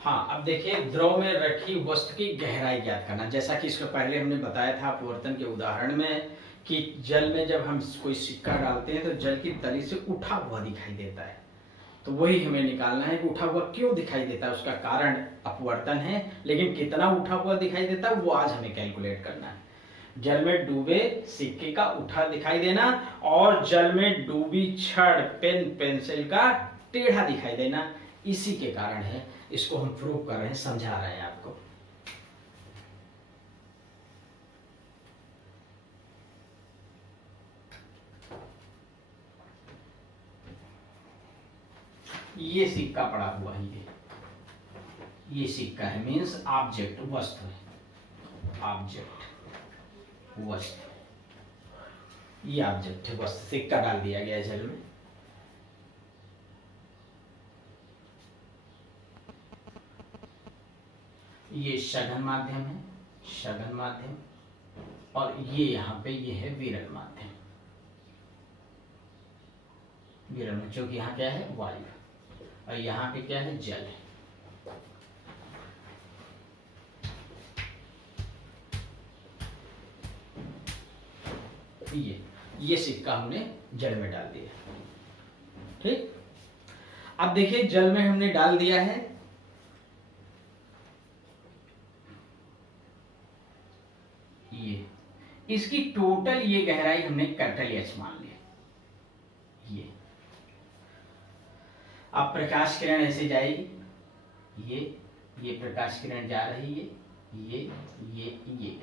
हाँ, अब देखिए द्रव में रखी वस्तु की गहराई ज्ञात करना। जैसा कि इसको पहले हमने बताया था अपवर्तन के उदाहरण में कि जल में जब हम कोई सिक्का डालते हैं तो जल की तली से उठा हुआ दिखाई देता है, तो वही हमें निकालना है कि उठा हुआ क्यों दिखाई देता है। उसका कारण अपवर्तन है, लेकिन कितना उठा हुआ दिखाई देता है वो आज हमें कैलकुलेट करना है। जल में डूबे सिक्के का उठा दिखाई देना, और जल में डूबी छड़ पेंसिल का टेढ़ा दिखाई देना, इसी के कारण है। इसको हम प्रूव कर रहे हैं, समझा रहे हैं आपको। ये सिक्का पड़ा हुआ है, ये सिक्का है, मीन्स ऑब्जेक्ट, वस्तु है, ऑब्जेक्ट वस्तु, ये ऑब्जेक्ट है, वस्तु, सिक्का डाल दिया गया जल में। ये सघन माध्यम है, सघन माध्यम, और ये यहाँ पे ये है विरल माध्यम, विरल में, जो कि यहाँ क्या है वायु, और यहाँ पे क्या है जल है। ये सिक्का हमने जल में डाल दिया, ठीक। अब देखिए जल में हमने डाल दिया है, ये इसकी टोटल ये गहराई हमने कैपिटल एच मान लिया। ये अब प्रकाश किरण ऐसे जाएगी, ये प्रकाश किरण जा रही है, ये गई,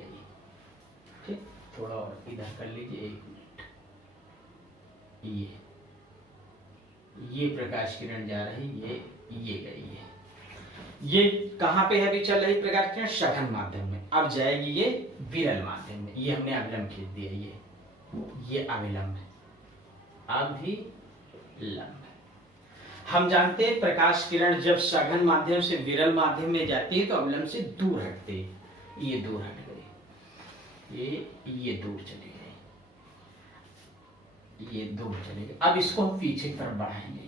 ठीक। थोड़ा और इधर कर लीजिए, 1 मिनट, ये प्रकाश किरण जा रही, ये गई है। ये कहाँ पे है अभी चल रही प्रकाश किरण? सघन माध्यम में। अब जाएगी ये विरल माध्यम में। ये हमने अविलंब खींच दिया, ये अविलंब है, अभिलंब। हम जानते हैं प्रकाश किरण जब सघन माध्यम से विरल माध्यम में जाती है तो अविलंब से दूर हटती है। ये दूर हट गई, ये दूर चली गई, ये दूर चली गई। अब इसको हम पीछे की तरफ बढ़ाएंगे,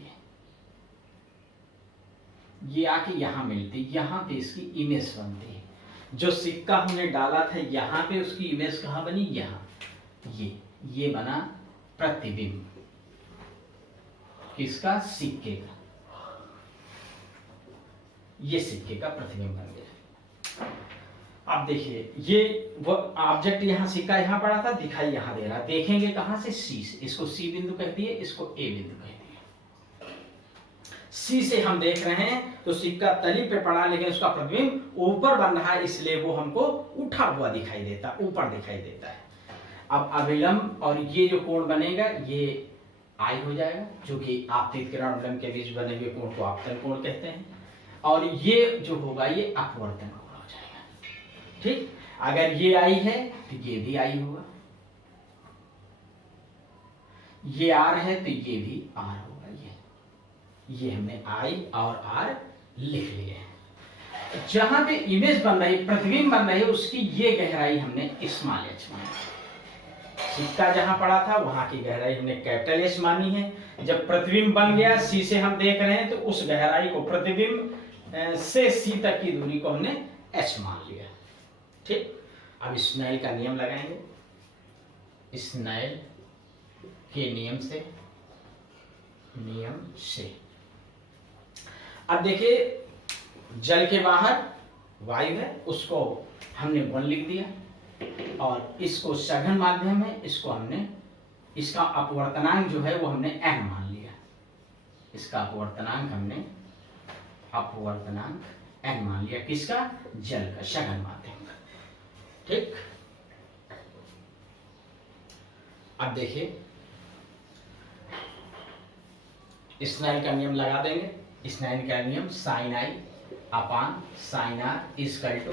ये आके यहां मिलती, यहां पे इसकी इमेज बनती है। जो सिक्का हमने डाला था यहां पे, उसकी इमेज कहां बनी? यहां, ये बना प्रतिबिंब, किसका? सिक्के का। ये सिक्के का प्रतिबिंब बन गया। अब देखिए ये वो ऑब्जेक्ट यहां, सिक्का यहां पड़ा था, दिखाई यहां दे रहा। देखेंगे कहां से? सी से। इसको सी बिंदु कहती है, इसको ए बिंदु कहती है। सी से हम देख रहे हैं तो सिक्का तली पे पड़ा, लेकिन उसका प्रतिबिंब ऊपर बन रहा है, इसलिए वो हमको उठा हुआ दिखाई देता, ऊपर दिखाई देता है। अब अविलंब और ये जो कोण बनेगा ये आई हो जाएगा, जो कि आपतित किरण और अविलंब के बीच बने हुए कोण को आपतन कोण कहते हैं। और ये जो होगा ये अपवर्तन कोण हो जाएगा, ठीक। अगर ये आई है तो ये भी आई होगा, ये आर है तो ये भी आर होगा। ये हमने आई और आर लिख लिए हैं। जहां पे इमेज बन रही, प्रतिबिंब बन रही है, उसकी ये गहराई हमने स्मॉल एच मानी। सिक्का जहां पड़ा था वहां की गहराई हमने कैपिटल एच मानी है। जब प्रतिबिंब बन गया, सी से हम देख रहे हैं तो उस गहराई को, प्रतिबिंब से सी तक की दूरी को हमने एच मान लिया, ठीक। अब स्नेल का नियम लगाएंगे। स्नेल के नियम से अब देखिए जल के बाहर वायु है, उसको हमने 1 लिख दिया, और इसको सघन माध्यम है, इसको हमने, इसका अपवर्तनांक जो है वो हमने n मान लिया। इसका अपवर्तनांक हमने n मान लिया, किसका? जल का, सघन माध्यम का, ठीक। अब देखिए स्नेल का नियम लगा देंगे। स्नेल का नियम sine i upon sine r equal to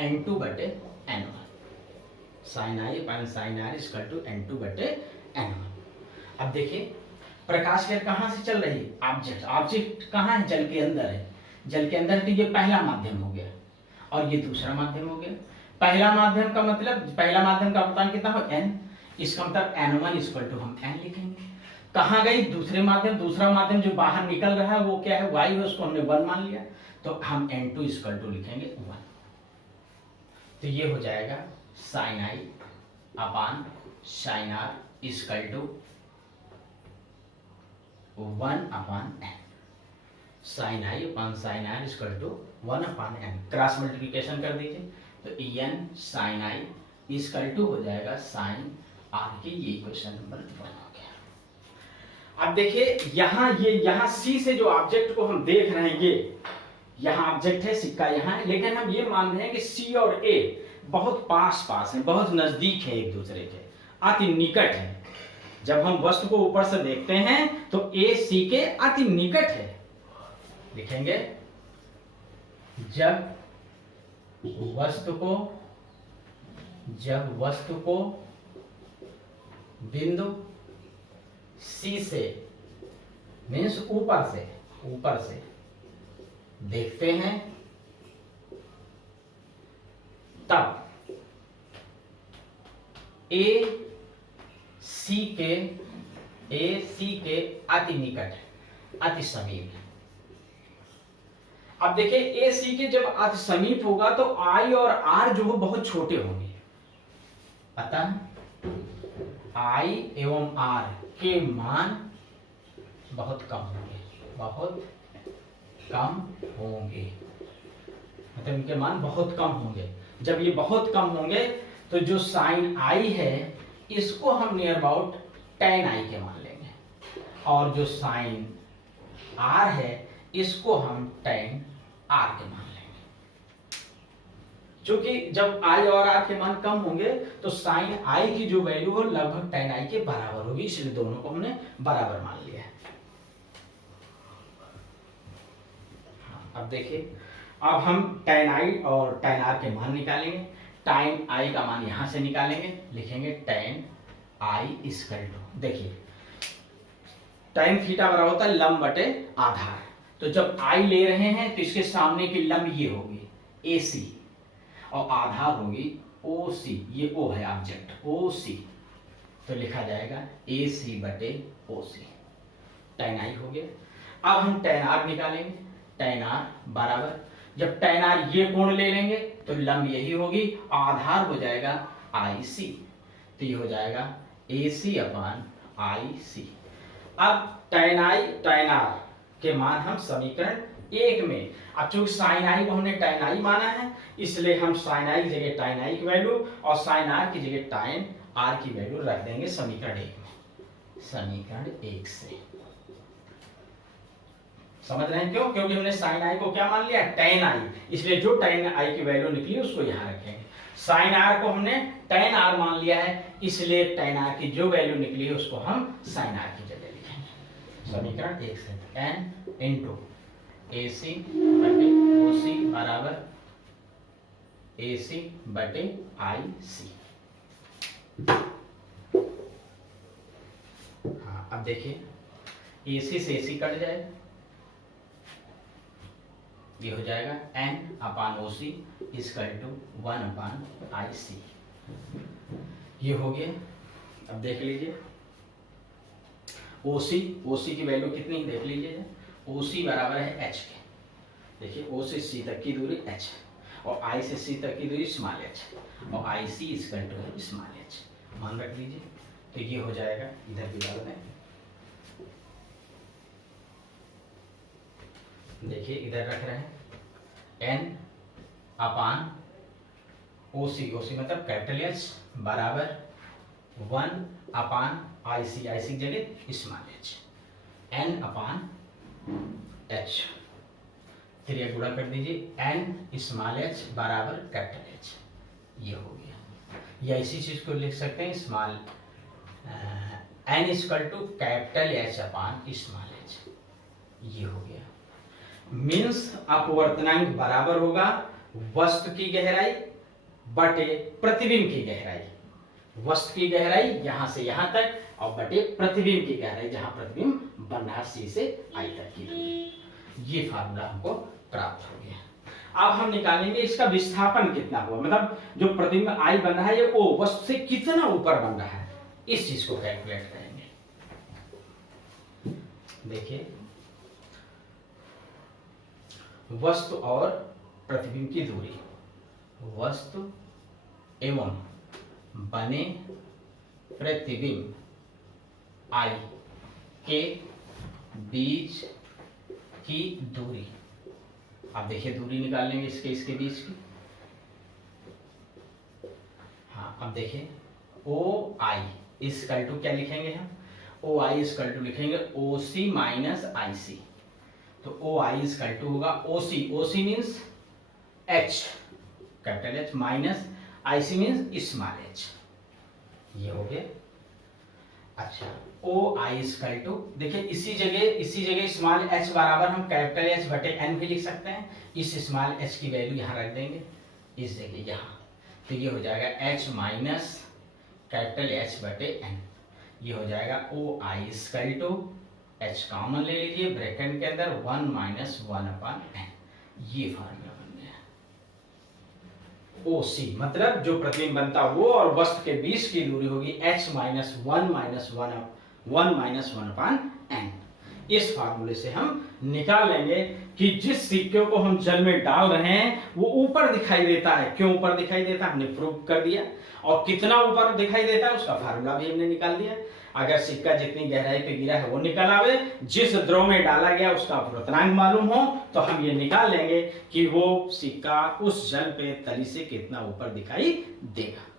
n2 बटे n1। Sine i upon sine r equal to n2 बटे n1। अब देखिए प्रकाश किरण कहां से चल रही है? ऑब्जेक्ट कहां है? जल के अंदर है। जल के अंदर तो ये पहला माध्यम हो गया और ये दूसरा माध्यम हो गया। पहला माध्यम का मतलब, पहला माध्यम का अपवर्तनांक कितना हो? n। इसका मतलब n1 इक्वल टू हम n लिखेंगे। कहां गई? दूसरे माध्यम। दूसरा माध्यम जो बाहर निकल रहा है वो क्या है? वायु है, उसको हमने 1 मान लिया, तो हम n2 इक्वल टू लिखेंगे 1। तो ये हो जाएगा sine i upon sine r equal to 1 upon n। Sine i upon sine r equal to 1 upon n। Cross multiplication कर दीजिए तो n sine i equal to हो जाएगा साइन आर की। ये क्वेश्चन नंबर 1 हो गया। अब देखिए यहाँ सी से जो ऑब्जेक्ट को हम देख रहे हैं, ये यहाँ ऑब्जेक्ट है, सिक्का यहाँ है, लेकिन हम ये मान रहे हैं कि सी और ए बहुत पास हैं, बहुत नजदीक है एक दूसरे के, अति निकट है। जब हम वस्तु को ऊपर से देखते हैं तो ए सी के अति निकट है। लिखेंगे जब वस्तु को बिंदु C से मीन्स ऊपर से देखते हैं तब AC के अति निकट, अति समीप। अब देखिए AC के जब अति समीप होगा तो I और R जो हो बहुत छोटे होंगे, अतः I एवं R के मान बहुत कम होंगे, मतलब इनके मान बहुत कम होंगे। जब ये बहुत कम होंगे तो जो साइन I है इसको हम नियर अबाउट tan I के मान लेंगे, और जो साइन R है इसको हम tan R के मान लेंगे। क्योंकि जब I और R के मान कम होंगे तो साइन I की जो वैल्यू हो लगभग tan I के बराबर होगी, इसलिए दोनों को हमने बराबर मान लिया है। अब देखिए, अब हम tan I और tan R के मान निकालेंगे। tan I का मान यहां से निकालेंगे, लिखेंगे tan I इक्वल टू, देखिए tan थीटा बराबर होता है लंब बटे आधार। तो जब I ले रहे हैं तो इसके सामने की लंब ये होगी AC और आधार होगी OC, ये O है ऑब्जेक्ट OC, तो लिखा जाएगा AC बटे OC, tan I हो गया। अब हम tan R निकालेंगे, tan R बराबर, जब tan R ये कोण ले लेंगे तो लंब यही होगी, आधार हो जाएगा IC, तो ये हो जाएगा AC अपान IC। अब tan I tan R के मान हम समीकरण 1 में, अब चूंकि sin I को हमने tan I माना है इसलिए हम sin I की जगह tan I की वैल्यू और sin R की जगह tan R की वैल्यू रख देंगे समीकरण 1 में, समीकरण 1 से। समझ रहे हैं क्यों? क्योंकि हमने sin I को क्या मान लिया tan I, इसलिए जो tan I की वैल्यू निकली उसको यहां रखेंगे। sin R को हमने tan R मान लिया है, इसलिए tan R की जो वैल्यू निकली है उसको हम sin R की जगह लिखेंगे। समीकरण 1 से n इंटू AC बटे OC बराबर AC बटे IC। हाँ, अब देखिए AC से AC कट जाएगा, ये हो जाएगा n upon OC equal to 1 upon IC, ये हो गया। अब देख लीजिए OC की वैल्यू कितनी है देख लीजिए, OC बराबर है h के, देखिए O से C तक की दूरी h और I से C तक की दूरी स्मॉल h और IC इक्वल टू है स्मॉल h, मान रख लीजिए। तो ये हो जाएगा, इधर भी डाल दें, देखिए इधर रख रहे हैं n अपान OC मतलब कैपिटल H बराबर 1 अपान IC की जगह स्मॉल h, n अपान h, फिर ये गुणा कर दीजिए n स्मॉल h बराबर कैपिटल H, ये हो गया। या इसी चीज को लिख सकते हैं small n equal to capital H upon small h, ये हो गया। मीन्स अपवर्तनांक बराबर होगा वस्तु की गहराई बटे प्रतिबिंब की गहराई, वस्तु की गहराई यहां से यहां तक और बटे प्रतिबिंब की गहराई जहां प्रतिबिंब बन रहा C से I तक की दूरी। ये फार्मूला हमको प्राप्त हो गया। अब हम निकालेंगे इसका विस्थापन कितना हुआ, मतलब जो प्रतिबिंब I बन रहा है ये O वस्तु से कितना ऊपर बन रहा है, इस चीज को कैलकुलेट करेंगे। देखिए वस्तु और प्रतिबिंब की दूरी, वस्तु एवं बने प्रतिबिंब I के बीच की दूरी। आप देखिए दूरी निकाल लेंगे इसके बीच की। हाँ, अब देखिए OI इक्वल टू क्या लिखेंगे हम, OI इक्वल टू लिखेंगे OC माइनस IC। तो OI इक्वल टू होगा OC means H capital H minus IC means small h, ये हो गया। अच्छा, ओ आई स्क्वायर टू, देखिए इसी जगह स्मॉल एच बराबर हम कैपिटल एच बटे एन भी लिख सकते हैं। इस स्मॉल एच की वैल्यू यहाँ रख देंगे इस जगह यहाँ, तो ये हो जाएगा एच माइनस कैपिटल एच बटे एन, ये हो जाएगा ओ आई स्क्वायर टू, एच कॉमन ले लीजिए ब्रैकेट के अंदर 1 माइनस 1 अपॉन एन, ये फार्मूला बन गया। ओ सी मतलब जो प्रतिबिंब बनता वो और वस्तु के बीच की दूरी होगी h minus one minus one upon n. इस फार्मूले से हम निकाल लेंगे कि जिस सिक्के को हम जल में डाल रहे हैं वो ऊपर दिखाई देता है। क्यों ऊपर दिखाई देता है हमने प्रूव कर दिया, और कितना ऊपर दिखाई देता है उसका फार्मूला भी हमने निकाल दिया। अगर सिक्का जितनी गहराई पे गिरा है वो निकल आवे, जिस द्रव में डाला गया उसका अपवर्तनांक मालूम हो, तो हम ये निकाल लेंगे कि वो सिक्का उस जल पे तली से कितना ऊपर दिखाई देगा।